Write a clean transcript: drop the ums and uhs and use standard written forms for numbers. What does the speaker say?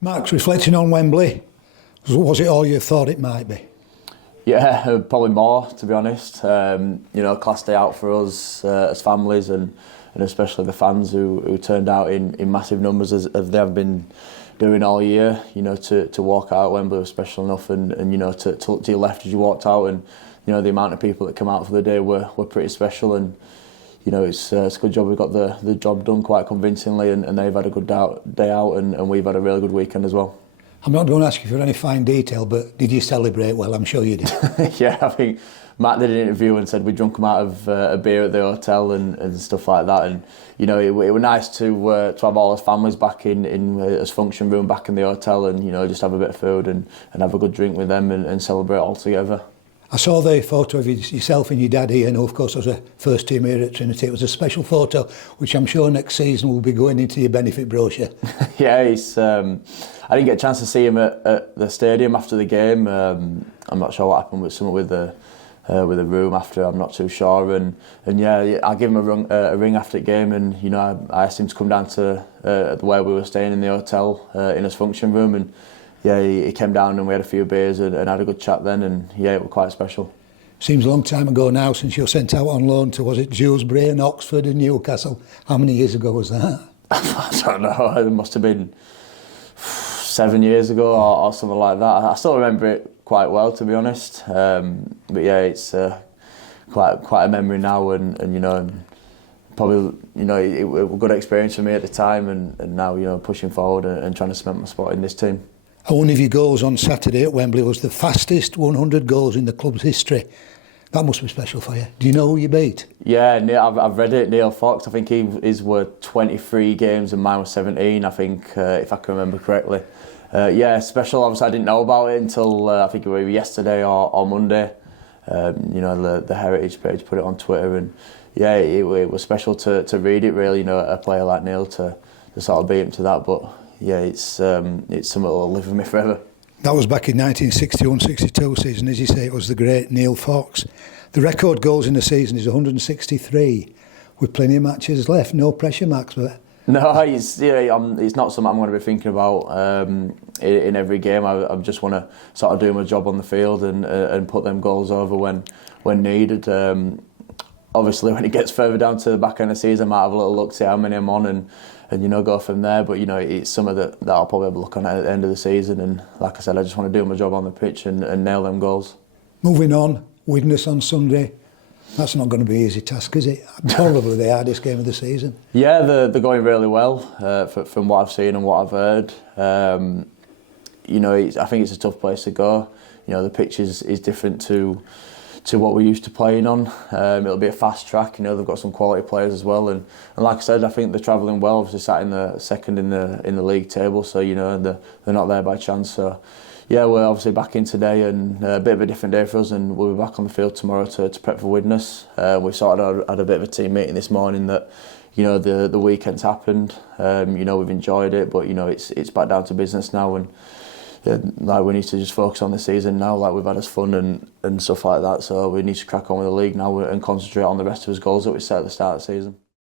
Max, reflecting on Wembley, was it all you thought it might be? Yeah, probably more, to be honest. Class day out for us as families and especially the fans who turned out in massive numbers as they have been doing all year. To walk out at Wembley was special enough, and to look to your left as you walked out, and the amount of people that come out for the day were pretty special. And it's a good job we got the job done quite convincingly, and they've had a good day out, and we've had a really good weekend as well. I'm not going to ask you for any fine detail, but did you celebrate well? I'm sure you did. Yeah, I think Matt did an interview and said we drunk him out of a beer at the hotel and stuff like that. And it was nice to have all his families back in his function room back in the hotel, and just have a bit of food and have a good drink with them and celebrate all together. I saw the photo of yourself and your dad here, and of course as a first team here at Trinity. It was a special photo, which I'm sure next season will be going into your benefit brochure. Yeah, I didn't get a chance to see him at the stadium after the game. I'm not sure what happened with the room after. I'm not too sure. And yeah, I gave him a ring after the game, and I asked him to come down to where we were staying in the hotel in his function room, and yeah, he came down and we had a few beers and had a good chat then, and yeah, it was quite special. Seems a long time ago now since you were sent out on loan to, was it Dewsbury and Oxford and Newcastle? How many years ago was that? I don't know, it must have been 7 years ago or something like that. I still remember it quite well, to be honest. But yeah, it's quite a memory now, and probably it was a good experience for me at the time, and now pushing forward and trying to cement my spot in this team. One of your goals on Saturday at Wembley was the fastest 100 goals in the club's history. That must be special for you. Do you know who you beat? Yeah, I've read it. Neil Fox. I think his were 23 games and mine was 17. I think, if I can remember correctly. Yeah, special. Obviously, I didn't know about it until I think it was yesterday or Monday. The Heritage page put it on Twitter, and yeah, it was special to read it. Really, a player like Neil to sort of beat him to that, but. Yeah, it's something that'll live with me forever. That was back in 1961-62 season, as you say. It was the great Neil Fox. The record goals in the season is 163, with plenty of matches left. No pressure, Max, but no, it's not something I'm going to be thinking about in every game. I just want to sort of do my job on the field and put them goals over when needed. Obviously, when it gets further down to the back end of the season, I might have a little look, see how many I'm on, and go from there. But it's something that I'll probably have a look on at the end of the season. And like I said, I just want to do my job on the pitch and nail them goals. Moving on, Widnes on Sunday. That's not going to be an easy task, is it? Probably the hardest game of the season. Yeah, they're going really well from what I've seen and what I've heard. I think it's a tough place to go. The pitch is different to what we're used to playing on. It'll be a fast track. They've got some quality players as well, and like I said, I think they're travelling well. Obviously, sat in the second in the league table, so they're not there by chance. So yeah, we're obviously back in today, and a bit of a different day for us, and we'll be back on the field tomorrow to prep for Widnes. We've sort of had a bit of a team meeting this morning that the weekend's happened. We've enjoyed it, but it's back down to business now, and we need to just focus on the season now. We've had us fun and stuff like that, so we need to crack on with the league now and concentrate on the rest of his goals that we set at the start of the season.